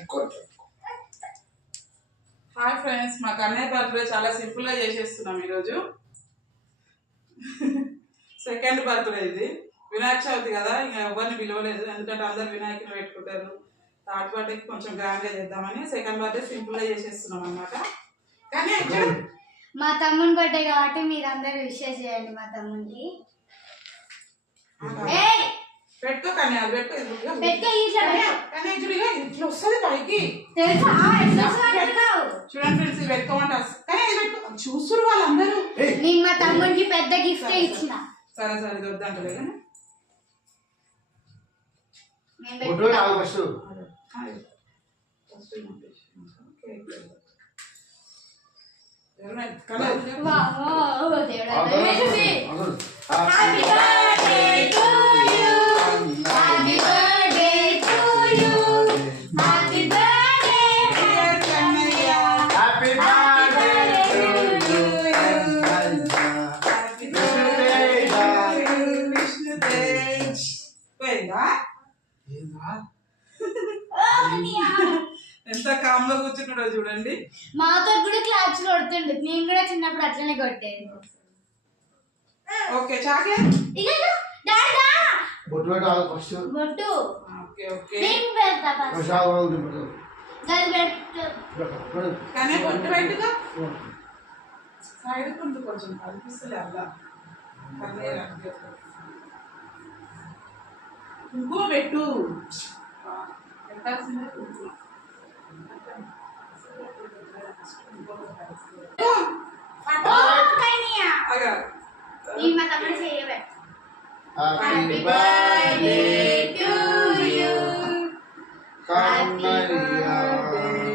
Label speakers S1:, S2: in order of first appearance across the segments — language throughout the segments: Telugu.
S1: ఎక్కువ.
S2: హాయ్ ఫ్రెండ్స్ మా కన్నయ్య బర్త్డే చాలా సింపుల్గా చేసేస్తున్నాం ఈరోజు. సెకండ్ బర్త్డే ఇది. వినాయక చవితి కదా ఇంకా ఎవరిని పిలవలేదు. ఎందుకంటే అందరు వినాయకుని పెట్టుకుంటారు. థర్డ్ బర్త్డేకి కొంచెం గ్రాండ్గా చేద్దామని సెకండ్ బర్త్డే సింపుల్గా చేసేస్తున్నాం అనమాట కానీ
S3: మా తమ్ముని బర్త్డే కాబట్టి మీరందరూ విషయం చేయండి మా తమ్మునికి ఏయ్
S2: పెట్టు కానీ అది పెట్టు ఇది ఇదిగో.
S3: పెద్ద ఇట్లా
S2: కానీ
S3: పెట్టు.
S2: కానీ actually గా ఇట్లా వస్తుంది పైకి
S3: తెలుసా ఎట్లా వస్తున్నావు?
S2: చూడండి ఫ్రెండ్స్ ఇది పెట్టుకోమంట కానీ ఇది పెట్టు చూస్తురు వాళ్ళందరూ
S1: ఏయ్,
S3: నేను మా తమ్మునికి పెద్ద గిఫ్ట్ ఇచ్చిన
S2: సరే సరే ఇది వద్దంటలే కానీ
S3: నేను
S1: ఫోటో
S3: పెట్టుకున్నా.
S1: ఆగు ఫస్ట్.
S2: హాయ్. ఫస్ట్ పంపించు. కేక్ పెడదాం. ఎవరైనా కానీ అది చెప్పు.
S3: వావ్, దేవుడా,
S1: ఆగు,
S3: దయచేసి.
S1: ఆగు.
S3: Happy birthday to
S2: ఎంత కామ్గా కూర్చున్నాడో చూడండి.
S3: మాతో కూడా క్లాప్స్ కొడుతుండు. నేను కూడా చిన్నప్పుడు అట్లనే కొట్టేది.
S2: ఓకే
S3: ఇక ఇక, డాడీ దా.
S1: బొట్టు పెట్టు, ఆగు ఫస్ట్.
S3: కొట్టు
S2: ఓకే ఓకే.
S3: నేను పెడతా
S1: ఫస్ట్ నేను పెట్టు.
S3: పెట్టు,
S1: పెట్టు.
S2: కానీ పొట్టు పెట్టుగా సైడ్ కొంత కొంచెం కనిపిస్తలే అలా. కన్నయ్య
S3: తమ్ముడు చేయబెట్టు
S1: Happy birthday
S3: to you.
S1: Kannayya.
S3: to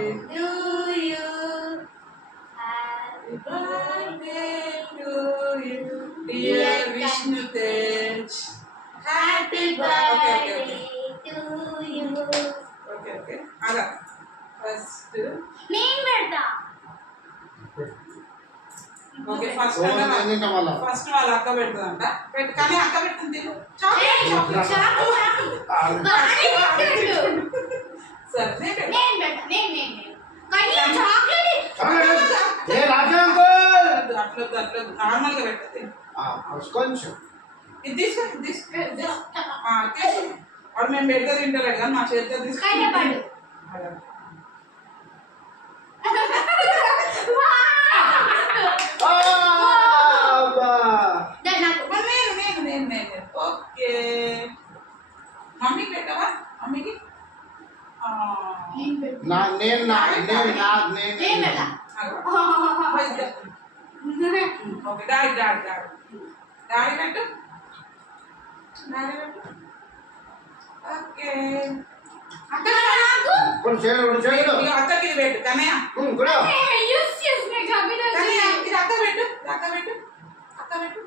S1: తింటా మళ్ళా.
S2: ఫస్ట్ వాళ్ళ అక్క పెడుతుందంట పెట్టు కానీ అక్క పెట్టింది తిను
S3: ఏయ్,
S2: చాక్లెట్
S3: చాకు,
S2: చాక్లెట్
S3: చాకు.
S1: ఆగు.
S3: బాగానే పెట్టిండు.
S2: సరే నేను పెట్టు.
S3: నేను పెడతా నేను నేను నేను. కానీ ఆ చాక్లెట్
S1: చాక్లెట్. ఏ, రాజు అంకుల్.
S2: అట్లొద్దు, అట్లొద్దు అట్లొద్దు నార్మల్గా పెట్టు తిను.
S1: ఆ, ఫస్ట్ కొంచెం
S2: ఇది తీసుకో ఇది తీసుకో ఇది తీసుకో. ఆ, తీసుకో. వాడు మేము పెడితే తింటలేడు కానీ మా చేతితో తీసుకో
S3: కైనపడు.
S2: అలా.
S1: ఆ, అబ్బా.
S3: దా- నాకు
S2: మరి నేను నేను నేను నేను ఓకే మమ్మీకి పెట్టావా మమ్మీకి ఆ,
S3: నేను పెడతా.
S1: నా నేను నా నేను నా నేను
S3: నేను పెడతా.
S2: అగో. Okay daddy daddy daddy daddy పెట్టు డాడీ పెట్టు ఓకే
S3: అక్క నాకు
S1: ఇప్పుడు చేయడు ఇప్పుడు చేయడు
S2: ఇక అక్కకి ఇది పెట్టు కన్నయ్య
S1: ఉమ్, కూడా
S3: యూస్ చేసిన కవిత
S2: కన్నయ్య ఇది అక్క పెట్టు ఇది అక్క పెట్టు అక్క పెట్టు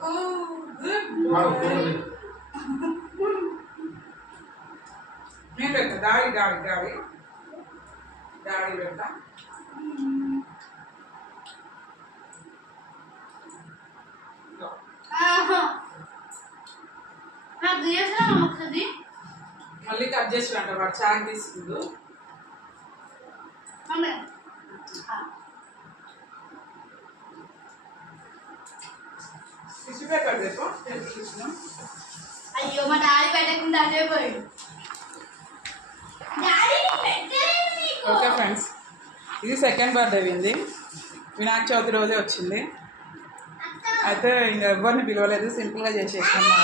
S2: ఓ గుడ్
S1: మాకు పోనీ.
S2: నేను పెడతా డాడీ డాడీ డాడీ డాడీ పెడతా మళ్ళీ కట్ చేసి అంట వాడు చాక్ తీసుకుందు టిష్యూ పేపర్ తీసుకున్నాం
S3: అయ్యో మా డాడీ పెట్టకుండా అదే పోయాడు డాడీ పెట్టలేదు నీకు.
S2: Okay friends. ఇది సెకండ్ బర్త్డే వింది. వినాయక చవితి రోజే వచ్చింది. అయితే ఇంకా ఎవరిని పిలవలేదు సింపుల్గా చేసేసినాం మా.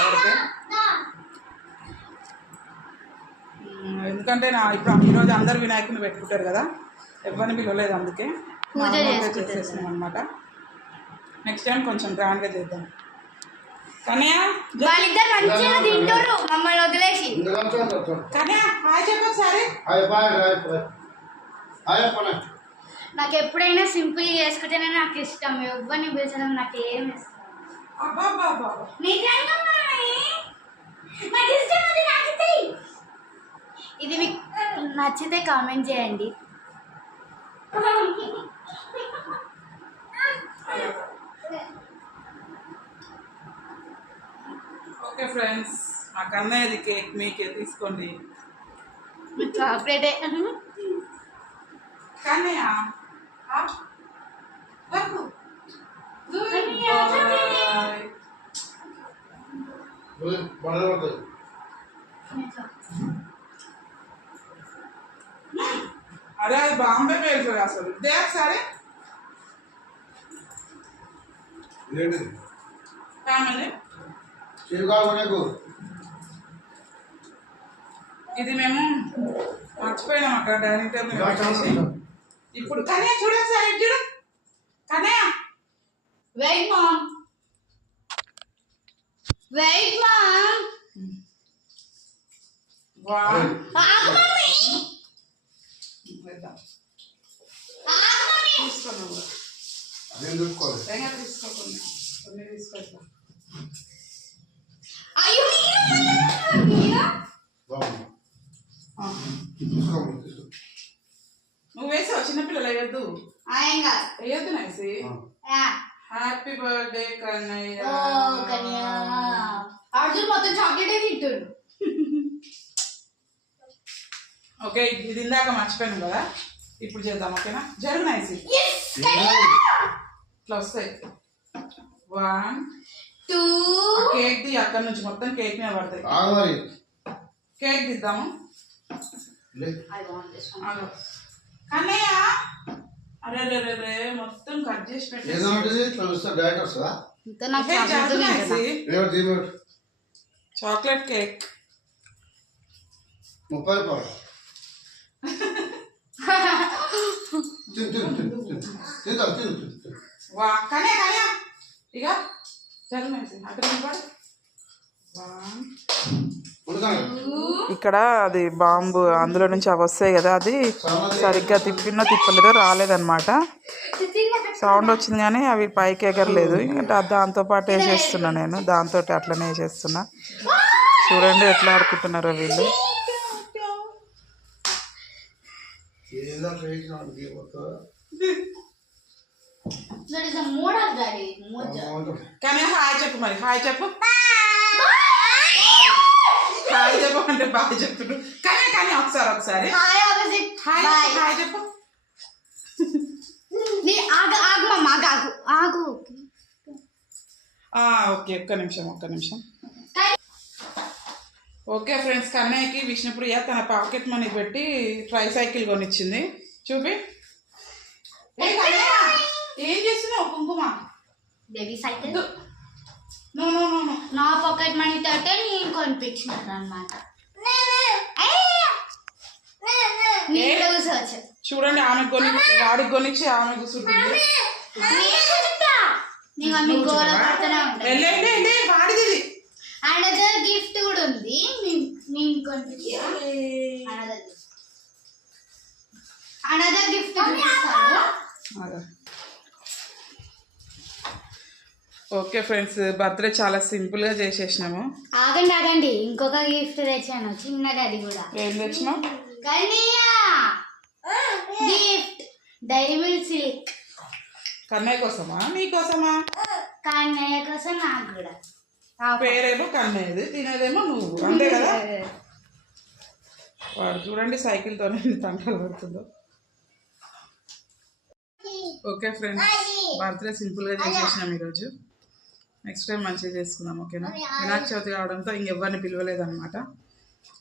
S2: ఉమ్, ఎందుకంటే నా ఇప్పుడు ఈరోజు అందరు వినాయకుని పెట్టుకుంటారు కదా ఎవరిని పిలవలేదు అందుకే. చేసేసినాం అనమాట నెక్స్ట్ టైం కొంచెం గ్రాండ్గా చేద్దాం. కన్యా
S3: వాళ్ళిద్దరు మంచిగా తింటారు మమ్మల్ని వదిలేసి.
S1: ఇందులో చూడు, చూడు.
S2: కన్యా హాయ్ చెప్పు ఒకసారి.
S3: నాకు ఎప్పుడైనా సింపుల్ చేసుకుంటేనే నాకు ఇష్టం. ఎవరిని పిలిచడం నాకు ఏం ఇష్టం. ఇది మీకు నచ్చితే కామెంట్ చేయండి.
S2: ఓకే ఫ్రెండ్స్ మా కన్నయ్యది కేక్ మీకే తీసుకోండి.
S3: చాక్లెటే.
S2: కన్నయ్య ఆ? వరకు.
S3: కన్నయ్య,
S2: బాయ్.
S1: బండ పడుతుంది
S2: అరే అది బాంబే పేరు అసలు ఇదే ఒకసారి
S1: ఏంటి
S2: ఫ్యామిలీ
S1: చిరుకాకు నీకు
S2: ఇది మేము మర్చిపోయినాం అక్కడ డైనింగ్ టేబుల్ మీద పెట్టేసి. ఇప్పుడు కన్నయ్య చూడు ఒకసారి చూడు. Kannayya
S3: wait mom wait mom
S2: వా.
S3: ఆగు మమ్మీ. ఆగు మమ్మీ
S2: తీసుకున్నాం కూడా.
S1: అదేం చూసుకోవాలి?
S2: తేంగా తీసుకోకుండా. కొన్ని తీసుకొద్దాం.
S3: అయ్యో
S1: బాగుంది.
S2: ఆ.
S1: తీసుకోమని తీసుకో.
S2: నువ్వు వేసావు? చిన్నపిల్లలు వేయద్దు
S3: ఆయంగా
S2: వేయద్దు నైసి.
S1: ఆ.
S2: హ్యాపీ బర్త్డే కన్నయ్య
S3: ఓ కన్యా అర్జున్ మొత్తం చాక్లెటే తింటుండు.
S2: ఓకే ఇది ఇందాక మర్చిపోయాను కదా. ఇప్పుడు చేద్దాం ఓకేనా? జరుగు నైసి. ఇట్లా వస్తాయి. వన్
S3: టూ
S2: కేక్ ది అక్కడ నుంచి మొత్తం కేక్ మీద పడతాయి. కేక్ తీద్దాము.
S1: లే.
S3: ఐ వాంట్ దిస్
S2: ఆగు. కన్నయ్య? అరే రే రే రే మొత్తం కట్ చేసి
S1: ఏదో ఉంటుంది ఇట్లా వస్తా డైరెక్ట్ వస్తుందా?
S3: ఇంత నాకు
S2: పెట్టేసి
S3: చాక్లెట్
S2: నైసి
S1: ఏమిటి దీని
S2: చాక్లెట్ కేక్.
S1: ముప్పై రూపాయలు తిను తిను తిను తిను తిందాం తిను తిను తిను.
S2: వా కన్నయ్య కన్నయ్య. ఇక జరుగు నైసి అక్కడ నిలబడు వన్
S1: ఉడకాలి
S2: ఇక్కడ అది బాంబు అందులో నుంచి అవి వస్తాయి కదా అది సరిగ్గా తిప్పినో తిప్పలేదో రాలేదన్నమాట. సౌండ్ వచ్చింది కానీ అవి పైకి ఎగరలేదు. ఇంకా దాంతో పాటు వేసేస్తున్నా నేను? దాంతో అట్లనే వేసేస్తున్నా చూడండి ఎట్లా ఆడుకుంటున్నారో వీళ్ళు. కానీ హాయ్ చెప్పు మరి హాయ్ చెప్పు. హాయ్ చెప్పు అంటే బాగా చెప్తుడు. కానీ కానీ ఒకసారి ఒకసారి.
S3: Hi opposite
S2: hi
S3: bye.
S2: Hi చెప్పు.
S3: నీ ఆగు ఆగు మమ్మ ఆగు ఆగు.
S2: ఓకే ఒక్క నిమిషం ఒక్క నిమిషం. ఓకే ఫ్రెండ్స్ కన్నయ్యకి విష్ణుప్రియ తన పాకెట్ మనీ పెట్టి ట్రై సైకిల్ కొనిచ్చింది. చూపి. ఏం చేస్తున్నావు? కుంకుమ.
S3: Baby cycle.
S2: No no no no
S3: నా పాకెట్ మనీ తోటే నేను కొనిపించినాను అనమాట
S2: చూడండి ఆమె కొని వాడికి కొనిచ్చి ఆమె కూర్చుంటుంది. వెళ్ళండి వాడిది
S3: అదర్ గిఫ్ట్ కూడా ఉంది. మీ- నేను another gift another
S2: gift okay friends birthday చాలా సింపుల్గా చేసేసినాము.
S3: ఆగండి ఆగండి. ఇంకొక గిఫ్ట్ తెచ్చాను చిన్నది అది కూడా.
S2: ఏం తెచ్చినావు?
S3: Gift Dairy Milk Silk
S2: Kannayya కోసమా? నీ కోసమా?
S3: కన్నయ్య కోసం నాకు కూడా.
S2: పేరేమో కన్నయ్యది తినేదేమో నువ్వు. అంతే కదా? వాడు చూడండి సైకిల్తో తంటలు పడుతుందో ఓకే ఫ్రెండ్స్ బర్త్డే సింపుల్గా చేసేసినాం ఈరోజు. నెక్స్ట్ టైం మంచిగా చేసుకుందాం ఓకేనా వినాయక చవితి కావడంతో ఇంకెవ్వరిని పిలవలేదన్నమాట.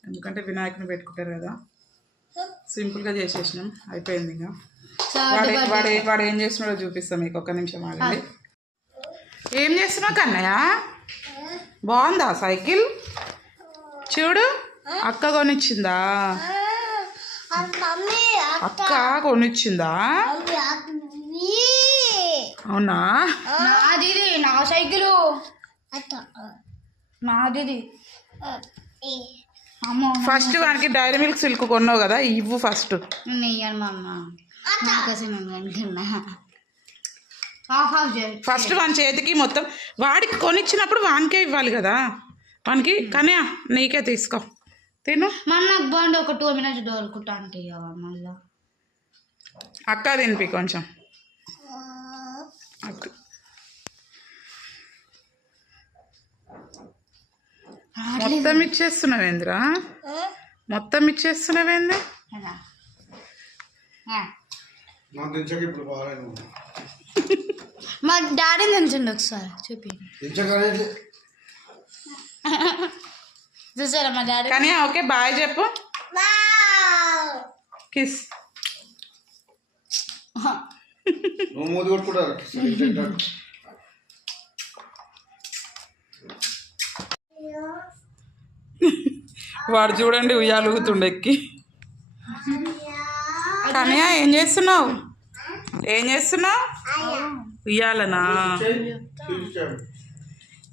S2: ఎందుకంటే వినాయకుని పెట్టుకుంటారు కదా. సింపుల్గా చేసేసినాం అయిపోయింది ఇంకా. వాడు వాడు ఏ- వాడు ఏం చేస్తున్నాడో చూపిస్తాం మీకు ఒక్క నిమిషం ఆగండి. ఏం చేస్తున్నావు కన్నయ్య? బాగుందా సైకిల్? చూడు అక్క కొనిచ్చిందా? అక్క కొనిచ్చిందా? అవునా?
S3: నాది ఇది, నా సైకిల్. నాది ఇది. అమ్మో
S2: ఫస్ట్ వానికి డైరీ మిల్క్ సిల్క్ కొన్నావు కదా ఇవ్వు ఫస్ట్. ఫస్ట్ వాని చేతికి మొత్తం వాడికి కొనిచ్చినప్పుడు వానికే ఇవ్వాలి కదా. వానికి కానీ నీకే తీసుకో. తిను.
S3: మన ఒక టూ మినిట్స్ దొరుకుతానికి ఇవ్వవా మళ్ళా.
S2: అక్క తినిపి కొంచెం. అక్క మొత్తం ఇచ్చేస్తున్నావేంద్రా మొత్తం ఇచ్చేస్తున్నావేంది
S3: మా డాడీని తెంచండి ఒకసారి చూపి.
S1: దించగానే
S3: చూసారా మా డాడీ?
S2: కానీ ఓకే బాయ్ చెప్పు. కిస్.
S1: నువ్వు మూది కొట్టుకుంటారు
S2: వాడు చూడండి ఉయ్యాలుగుతుండే ఎక్కి. కానీ ఏం చేస్తున్నావు? ఏం చేస్తున్నావు? ఉయ్యాలనా?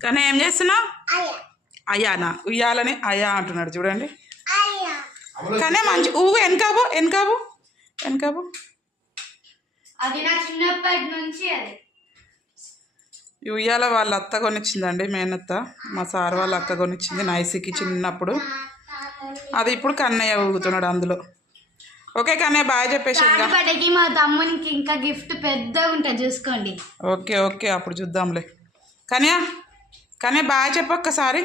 S2: కానీ ఏం చేస్తున్నావు? అయ్యానా? ఉయ్యాలని అయ్యా అంటున్నాడు చూడండి. కానీ మంచి ఊ వెనకాబు వెనకాబు వెనకాబు
S3: అది నా చిన్నప్పటి నుంచి అది.
S2: ఉయ్యాల వాళ్ళ అత్త కొనిచ్చిందండి మేనత్త. మా సార్ వాళ్ళ అక్క కొనిచ్చింది నైసికి చిన్నప్పుడు. అది ఇప్పుడు కన్నయ్య ఊగుతున్నాడు అందులో. ఓకే కన్నయ్య బాయ్ చెప్పేసి
S3: మా తమ్మునికి ఇంకా గిఫ్ట్ పెద్దగా ఉంటుంది చూసుకోండి.
S2: ఓకే ఓకే అప్పుడు చూద్దాంలే. కన్యా కన్యా బాయ్ చెప్పు ఒక్కసారి.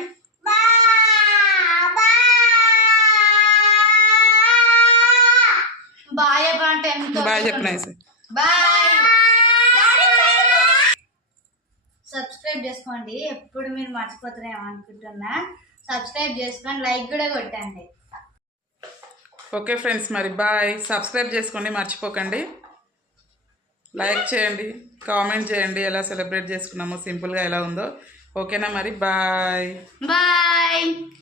S3: బాయ్. అంటే ఎంతో
S2: బాయ్ చెప్పు నైస్.
S3: బాయ్ సబ్స్క్రైబ్ చేసుకోండి. ఎప్పుడు మీరు మర్చిపోతారేమో అనుకుంటున్నా. సబ్స్క్రైబ్ చేసుకొని లైక్ కూడా కొట్టండి.
S2: ఓకే ఫ్రెండ్స్ మరి బాయ్ సబ్స్క్రైబ్ చేసుకోండి మర్చిపోకండి. లైక్ చేయండి కామెంట్ చేయండి ఎలా సెలబ్రేట్ చేసుకున్నామో సింపుల్గా ఎలా ఉందో. ఓకేనా మరి? Bye
S3: bye